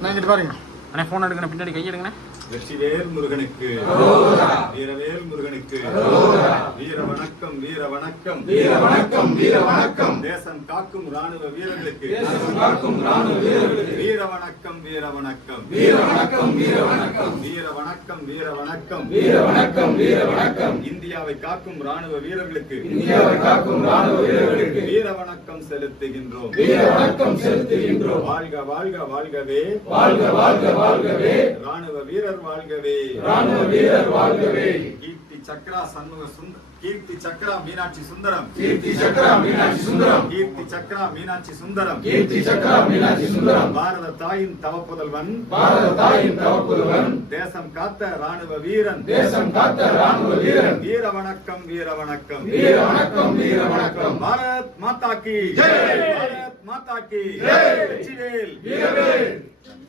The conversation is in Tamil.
நான் இங்கிட்டு பாருங்க அண்ணே, ஃபோன் எடுக்கணும், பின்னாடி கை எடுங்கண்ணே. வெற்றிவேல் முருகனுக்கு, வீரவேல் முருகனுக்கு, வீர வணக்கம், வீர வணக்கம், வீர வணக்கம், வீர வணக்கம். தேசம் காக்கும் ராணுவ வீரர்களுக்கு, தேசம் காக்கும் ராணுவ வீரர்களுக்கு வீர வணக்கம், வீர வணக்கம், வீர வணக்கம், வீர வணக்கம், வீர வணக்கம், வீர வணக்கம், வீர வணக்கம், வீர வணக்கம். இந்தியாவை காக்கும் ராணுவ வீரர்களுக்கு, இந்தியாவை காக்கும் ராணுவ வீரர்களுக்கு வீர வணக்கம் செலுத்துகின்றோம், வீர வணக்கம் செலுத்துகின்றோம். வாழ்க வாழ்க வாழ்கவே, வாழ்க வாழ்க வாழ்கவே, ராணுவ வீரர் வாழ்கவே, ராணுவ வீரர் வாழ்கவே. கீர்த்தி சக்ரா சண்முக சுந்தரம், கீர்த்தி சக்ரா மீனாட்சி சுந்தரம், கீர்த்தி சக்ரா மீனாட்சி சுந்தரம், கீர்த்தி சக்ரா மீனாட்சி சுந்தரம், கீர்த்தி சக்ரா மீனாட்சி சுந்தரம். பாரத தாயின் தவப்புதல்வன், பாரத தாயின் தவப்புதல்வன், தேசம் காத்த ராணுவ வீரன், தேசம் காத்த ராணுவ வீரன். வீர வணக்கம், வீர வணக்கம், வீர வணக்கம், வீர வணக்கம். பாரத் மாதா கி ஜெய். பாரத் மாதா கி ஜெய். வெற்றிவேல் வீரவேல்.